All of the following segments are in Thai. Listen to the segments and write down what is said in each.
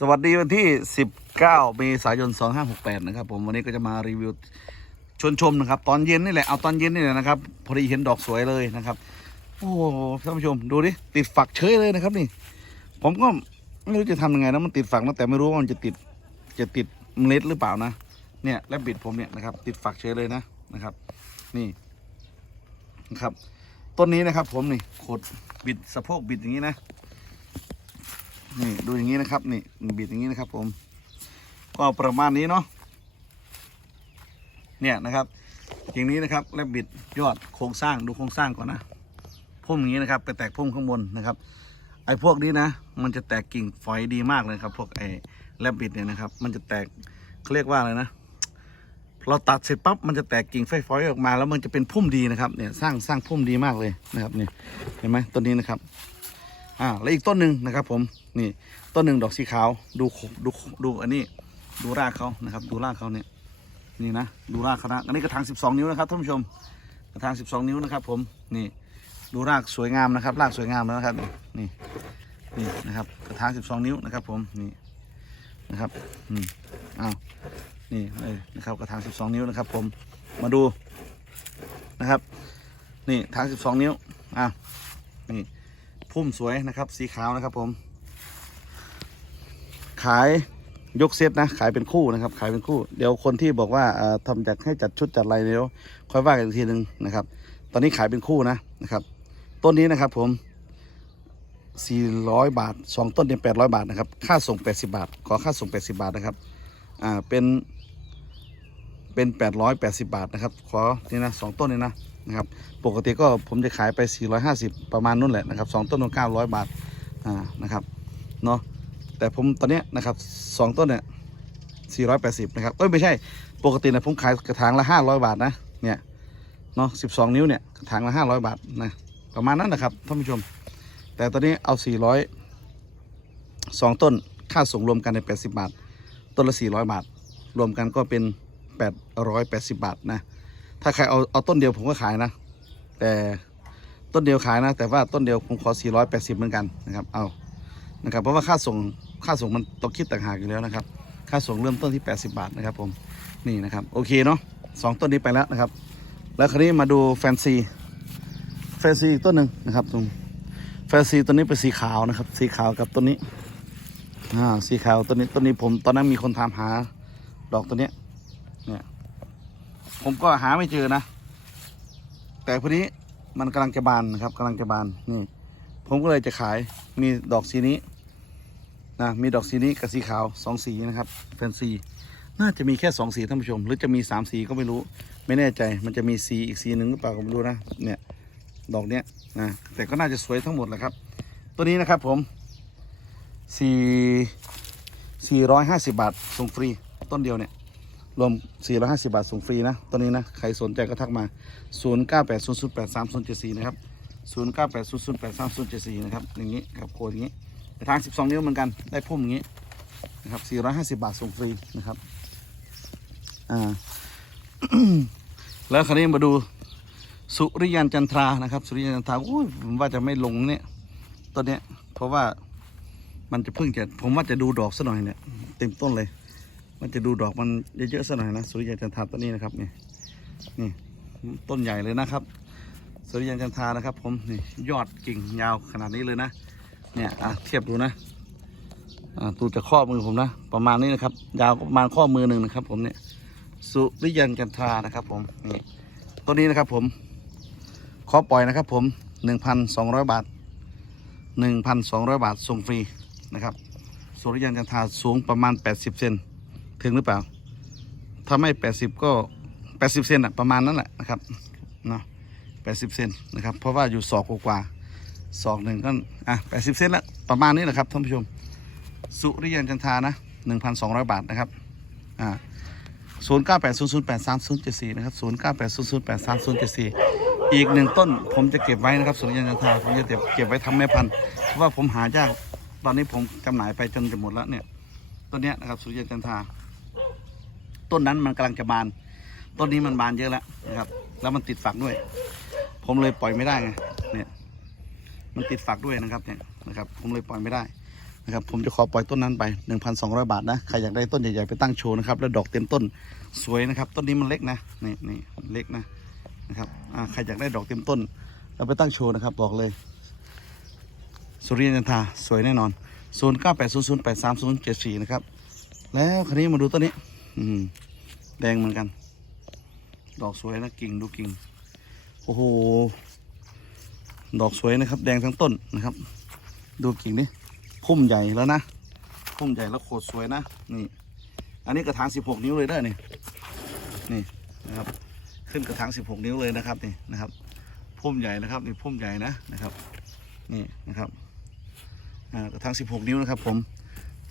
สวัสดีวันที่ 19 เมษายน 2568 นะครับ ผมวันนี้ก็จะมารีวิวชวนชมนะครับ ตอนเย็นนี่แหละเอาตอนเย็นนี่แหละนะครับ พอดีเห็นดอกสวยเลยนะครับ โอ้ท่านผู้ชมดูดิติดฝักเฉยเลยนะครับนี่ ผมก็ไม่รู้จะทำยังไงนะมันติดฝักนะแต่ไม่รู้ว่ามันจะติดจะติดเมล็ดหรือเปล่านะเนี่ยและบิดผมเนี่ยนะครับ ติดฝักเฉยเลยนะนะครับ นี่นะครับต้นนี้นะครับ ผมนี่ขดบิดสะโพกบิดอย่างนี้นะ นี่ดูอย่างนี้นะครับ นี่บิดอย่างนี้นะครับผม ก็ประมาณนี้เนาะเนี่ยนะครับอย่างนี้นะครับแล้วบิดยอดโครงสร้างดูโครงสร้างก่อนนะพุ่มอย่างนี้นะครับ ไปแตกพุ่มข้างบนนะครับ ไอ้พวกนี้นะ มันจะแตกกิ่งฝอยดีมากเลยครับ พวกไอ้แลบบิดเนี่ยนะครับ มันจะแตกเขาเรียกว่าอะไรนะเราตัดเสร็จปั๊บมันจะแตกกิ่งไฟฟอยออกมา แล้วมันจะเป็นพุ่มดีนะครับเนี่ยสร้างสร้างพุ่มดีมากเลยนะครับเนี่ยเห็นไหมต้นนี้นะครับ อ่าแล้วอีกต้นหนึ่งนะครับ ผมนี่ต้นหนึ่งดอกสีขาวดูดูดูอันนี้ดูรากเขานะครับ ดูรากเขาเนี่ยนี่นะดูรากเขานะอันนี้กระถาง 12 นิ้วนะครับท่านผู้ชมกระถาง 12 นิ้วนะครับ ผมนี่ดูรากสวยงามนะครับ รากสวยงามแล้วนะครับนี่นี่นะครับกระถาง 12 นิ้วนะครับ ผมนี่นะครับอืมอ้าวนี่เลยนะครับกระถาง 12 นิ้วนะครับ ผมมาดูนะครับ นี่ถาง 12 นิ้วอะนี่ พุ่มสวยนะครับ สีขาวนะครับผม ขายยกเซตนะ ขายเป็นคู่นะครับ ขายเป็นคู่ เดี๋ยวคนที่บอกว่าเอ่อทำจากให้จัดชุดจัดอะไรเดี๋ยวค่อยว่ากันอีกทีหนึ่งนะครับ ตอนนี้ขายเป็นคู่นะนะครับ ต้นนี้นะครับผม 400 บาทสองต้นเนี่ย800 บาทนะครับ ค่าส่ง 80 บาท ขอค่าส่ง 80 บาทนะครับ อ่า เป็น เป็น 880 บาทนะครับ ขอนี่นะสองต้นนี่นะนะครับ ปกติก็ผมจะขายไป 450 ประมาณนู่นแหละนะครับสองต้นก็900 บาทอ่านะครับเนาะแต่ผมตอนเนี้ยนะครับสองต้นเนี่ย480 นะครับ เอ้ย ไม่ใช่ ปกตินะผมขายกระถางละ 500 บาทนะ เนี่ย เนาะ12 นิ้วเนี่ย กระถางละ 500 บาทนะ ประมาณนั้นนะครับท่านผู้ชม แต่ตอนนี้เอา 400สองต้น ค่าส่งรวมกันใน 80 บาท ต้นละ 400 บาท รวมกันก็เป็น 880 บาทนะ ถ้าใครเอาเอาต้นเดียวผมก็ขายนะ แต่ต้นเดียวขายนะ แต่ว่าต้นเดียวผมขอ 480 เหมือนกันนะครับ เอา นะครับ เพราะว่าค่าส่ง ค่าส่งมันต้องคิดต่างหากอยู่แล้วนะครับ ค่าส่งเริ่มต้นที่ 80 บาทนะครับผม นี่นะครับ โอเคเนาะสองต้นนี้ไปแล้วนะครับ แล้วคราวนี้มาดูแฟนซี แฟนซีอีกต้นหนึ่งนะครับตรงแฟนซีต้นนี้เป็นสีขาวนะครับ สีขาวกับต้นนี้ อ่า สีขาวต้นนี้ ต้นนี้ผมตอนนั้นมีคนถามหาดอกตัวเนี้ย เนี่ย ผมก็หาไม่เจอนะ แต่พอดีมันกำลังจะบานนะครับกำลังจะบานนี่ ผมก็เลยจะขายมีดอกสีนี้นะมีดอกสีนี้กับสีขาวสองสีนะครับแฟนซีน่าจะมีแค่สองสีท่านผู้ชม หรือจะมีสามสีก็ไม่รู้ ไม่แน่ใจ มันจะมีสีอีกสีหนึ่งหรือเปล่าก็ไม่รู้นะเนี่ยดอกเนี้ยนะแต่ก็น่าจะสวยทั้งหมดแหละครับ ตัวนี้นะครับผมสี่สี่ร้อยห้าสิบบาทส่งฟรีต้นเดียวเนี่ย รวม 450 บาทส่งฟรีนะ ตอนนี้นะ ใครสนใจก็ทักมา 0980083074 นะครับ 0980083074 นะครับ อย่างนี้ครับโคดอย่างนี้ทาง 12 นิ้วเหมือนกัน ได้พุ่มอย่างนี้นะครับ 450 บาทส่งฟรีนะครับ อ่า แล้วคราวนี้มาดูสุริยันจันทรานะครับ สุริยันจันทราอุ้ยผมว่าจะไม่ลงเนี่ยต้นเนี้ยเพราะว่ามันจะเพิ่งจะผมว่าจะดูดอกซะหน่อยเนี่ยเต็มต้นเลย มันจะดูดอกมันเยอะๆสักหน่อยนะสุริยันจันทาต้นนี้นะครับนี่นี่ต้นใหญ่เลยนะครับ สุริยันจันทานะครับ ผมนี่ยอดกิ่งยาวขนาดนี้เลยนะ เนี่ยอะเทียบดูนะอ่าตูจากข้อมือผมนะ ประมาณนี้นะครับ ยาวประมาณข้อมือหนึ่งนะครับ ผมเนี่ยสุริยันจันทานะครับ ผมนี่ต้นนี้นะครับ ผมขอปล่อยนะครับ ผมหนึ่งพันสองร้อยบาทหนึ่งพันสองร้อยบาทส่งฟรีนะครับสุริยันจันทาสูงประมาณแปดสิบเซน ถึงหรือเปล่า ถ้าไม่แปดสิบก็แปดสิบเซนอะประมาณนั้นแหละนะครับเนาะแปดสิบเซนนะครับ เพราะว่าอยู่ศอกกว่าศอกหนึ่งก็อะแปดสิบเซนละประมาณนี้แหละครับท่านผู้ชม สุริยันจันทานะหนึ่งพันสองร้อยบาทนะครับอ่าศูนย์เก้าแปดศูนย์ศูนย์แปดสามศูนย์เจ็ดสี่นะครับศูนย์เก้าแปดศูนย์ศูนย์แปดสามศูนย์เจ็ดสี่อีกหนึ่งต้นผมจะเก็บไว้นะครับสุริยันจันทาผมจะเก็บเก็บไว้ทำแม่พันธุ์เพราะว่าผมหายากตอนนี้ผมจำหน่ายไปจนจะหมดแล้วเนี่ยต้นเนี้ยนะครับสุริยันจันทา ต้นนั้นมันกำลังจะบาน ต้นนี้มันบานเยอะแล้วนะครับ แล้วมันติดฝักด้วย ผมเลยปล่อยไม่ได้ไงเนี่ยมันติดฝักด้วยนะครับเนี่ยนะครับ ผมเลยปล่อยไม่ได้นะครับผมจะขอปล่อยต้นนั้นไป 1,200 บาทนะใครอยากได้ต้นใหญ่ๆไปตั้งโชว์นะครับแล้วดอกเต็มต้นสวยนะครับ ต้นนี้มันเล็กนะนี่นี่เล็กนะนะครับใครอยากได้ดอกเต็มต้นเราไปตั้งโชว์นะครับบอกเลยสุริยันทาสวยแน่นอน 0 9 8 0 0 8 3 0 7 4 นะครับ แล้วคราวนี้มาดูต้นนี้ อืมแดงเหมือนกัน ดอกสวยนะกิ่งดูกิ่ง โอ้โห ดอกสวยนะครับ แดงทั้งต้นนะครับ ดูกิ่งนี่พุ่มใหญ่แล้วนะพุ่มใหญ่แล้วโคตรสวยนะ นี่ อันนี้กระถาง 16 นิ้วเลยเด้อนี่ นี่นะครับ ขึ้นกระถาง 16 นิ้วเลยนะครับนี่นะครับ พุ่มใหญ่นะครับนี่พุ่มใหญ่นะนะครับ นี่นะครับกระถาง 16 นิ้วนะครับ ผม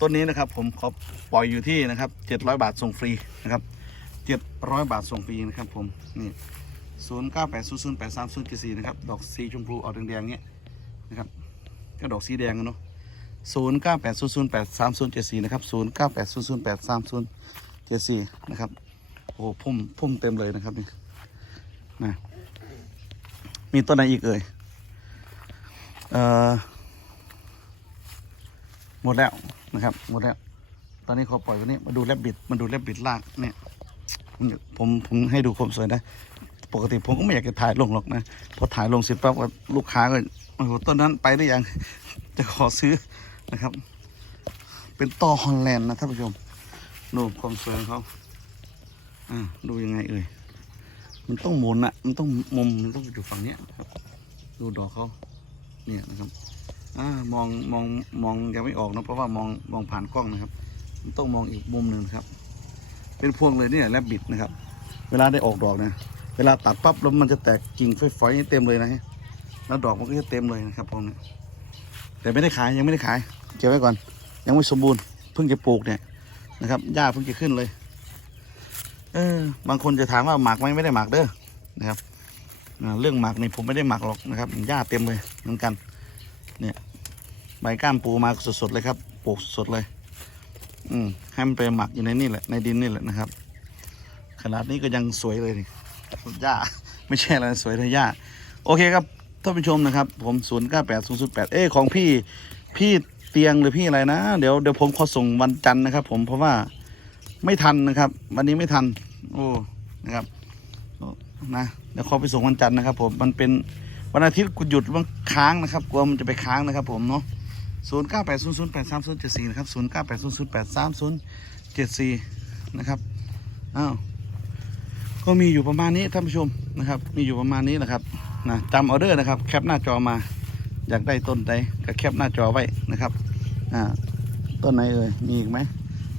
ต้นนี้นะครับผมขอปล่อยอยู่ที่นะครับ700 บาทส่งฟรีนะครับ700 บาทส่งฟรีนะครับผมนี่0 9 8 0 0 8 3 0 7 4นะครับดอกสีชมพูออกแดงๆเนี้ยนะครับก็ดอกสีแดงกันเนาะ0 9 8 0 0 8 3 0 7 4นะครับ0 9 8 0 0 8 3 0 7 4นะครับโอ้พุ่มพุ่มเต็มเลยนะครับนี่นะมีต้นไหนอีกเอ่ยเอ่อหมดแล้ว นะครับหมดแล้วตอนนี้ขอปล่อยตัวนี้มาดูแลบบิดมาดูแลบบิดลากเนี่ยผมผมผมให้ดูความสวยนะ ปกติผมก็ไม่อยากจะถ่ายลงหรอกนะพอถ่ายลงเสร็จปั๊บก็ลูกค้าก็โอ้โหต้นนั้นไปได้ยังจะขอซื้อนะครับ เป็นต่อฮอลแลนด์นะท่านผู้ชมดูความสวยของเขาอ่าดูยังไงเอ่ยมันต้องหมุนอะมันต้องมุมมันต้องอยู่ฝั่งเนี้ยครับ ดูดอกเขาเนี่ยนะครับ อ่ามองมองมองยังไม่ออกนะเพราะว่ามองมองผ่านกล้องนะครับมันต้องมองอีกมุมหนึ่งครับ เป็นพวงเลยเนี่ยแลบบิดนะครับ เวลาได้ออกดอกนะเวลาตัดปั๊บแล้วมันจะแตกกิ่งฝอยๆเต็มเลยนะฮะแล้วดอกมันก็จะเต็มเลยนะครับพวกนี้แต่ไม่ได้ขายยังไม่ได้ขายเก็บไว้ก่อน ยังไม่สมบูรณ์เพิ่งจะปลูกเนี่ยนะครับหญ้าเพิ่งจะขึ้นเลย เออบางคนจะถามว่าหมักไหมไม่ได้หมักเด้อนะครับเรื่องหมักนี่ผมไม่ได้หมักหรอกนะครับหญ้าเต็มเลยเหมือนกัน เนี่ย ใบก้ามปูมาสดๆเลยครับปลูกสดเลย อืมให้มันไปหมักอยู่ในนี่แหละในดินนี่แหละนะครับ ขนาดนี้ก็ยังสวยเลยนี่หญ้าไม่ใช่อะไรสวยเลยหญ้าโอเคครับท่านผู้ชมนะครับ ผมศูนย์เก้าแปดศูนย์ศูนย์แปดเอ้ของพี่พี่เตียงหรือพี่อะไรนะเดี๋ยวเดี๋ยวผมขอส่งวันจันทร์นะครับ ผมเพราะว่าไม่ทันนะครับ วันนี้ไม่ทัน โอ้นะครับนะเดี๋ยวขอไปส่งวันจันทร์นะครับ ผมมันเป็นวันอาทิตย์กูหยุดมันค้างนะครับ กลัวมันจะไปค้างนะครับ ผมเนาะ ศูนย์เก้าแปดศูนย์ศูนย์แปดสามศูนย์เจ็ดสี่นะครับศูนย์เก้าแปดศูนย์ศูนย์แปดสามศูนย์เจ็ดสี่นะครับ อ้าว ก็มีอยู่ประมาณนี้ท่านผู้ชมนะครับ มีอยู่ประมาณนี้แหละครับ นะจำออเดอร์นะครับ แคปหน้าจอมา อยากได้ต้นใดก็แคปหน้าจอไว้นะครับ อ่า ต้นไหนเอ่ย มีอีกไหม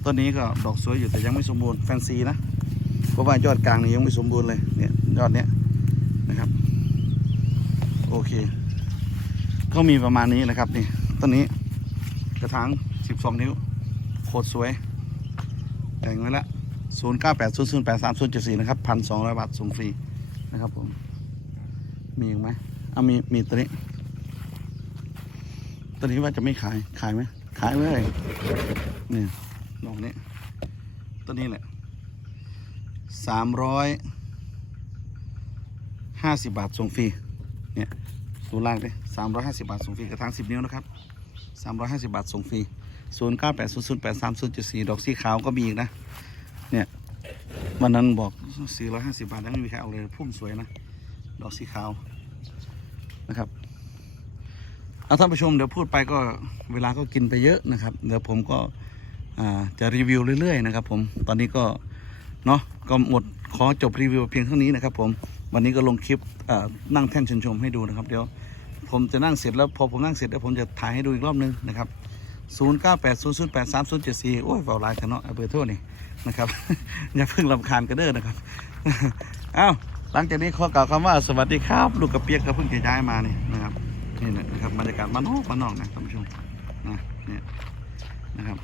ต้นนี้ก็ดอกสวยอยู่แต่ยังไม่สมบูรณ์ แฟนซีนะ เพราะว่ายอดกลางนี่ยังไม่สมบูรณ์เลย เนี่ยยอดเนี้ยนะครับ โอเค ก็มีประมาณนี้นะครับนี่ ต้นนี้ กระถาง 12 นิ้ว โคตรสวย แต่งไว้แล้วศูนย์เก้าแปดศูนะครับพันสองร้อยบาทส่งฟรี นะครับผม มีอีกไหมเอามี มีตัวนี้ตัวนี้ว่าจะไม่ขาย ขายไหม ขายเลยนี่ดอกนี้ตัวนี้แหละสามร้อยห้าสิบบาทส่งฟรี เนี่ยดูล่างดิสามร้อยห้าสิบบาทส่งฟรีกระถางสิบนิ้วนะครับ สามร้อยห้าสิบบาทส่งฟรีศูนย์เก้าแปดศูนย์ศูนย์แปดสามศูนย์จ็ดสี่ดอกสีขาวก็มีอีกนะ เนี่ย วันนั้นบอก 450 บาทยังไม่มีใครเอาเลยพุ่มสวยนะ ดอกสีขาวนะครับเอาท่านผู้ชมเดี๋ยวพูดไปก็เวลาก็กินไปเยอะนะครับ เดี๋ยวผมก็จะรีวิวเรื่อยๆนะครับผมตอนนี้ก็เนาะก็หมดขอจบรีวิวเพียงเท่านี้นะครับผมวันนี้ก็ลงคลิปนั่งแท่นชนชมให้ดูนะครับ เดี๋ยว ผมจะนั่งเสร็จแล้วพอผมนั่งเสร็จแล้วผมจะถ่ายให้ดูอีกรอบนึงนะครับ0 9 8 0 0 8 3 0 7 4โอ้ยเฝ้าลายเถอะเนาะเอเบอร์โทรนี่นะครับ อย่าเพิ่งลำคาญกันเด้อนะครับอ้าวหลังจากนี้ขอกล่าวคำว่าสวัสดีครับ ลูกกระเปียกก็เพิ่งจะย้ายมานี่นะครับนี่นะครับบรรยากาศบ้านนอกบ้านนอกนะท่านผู้ชมนะเนี่ยนะครับ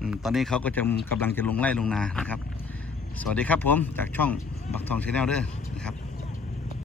อตอนนี้เขาก็จะกำลังจะลงไล่ลงนานะครับ สวัสดีครับผมจากช่องบักทองชาแนลเด้อนะครับ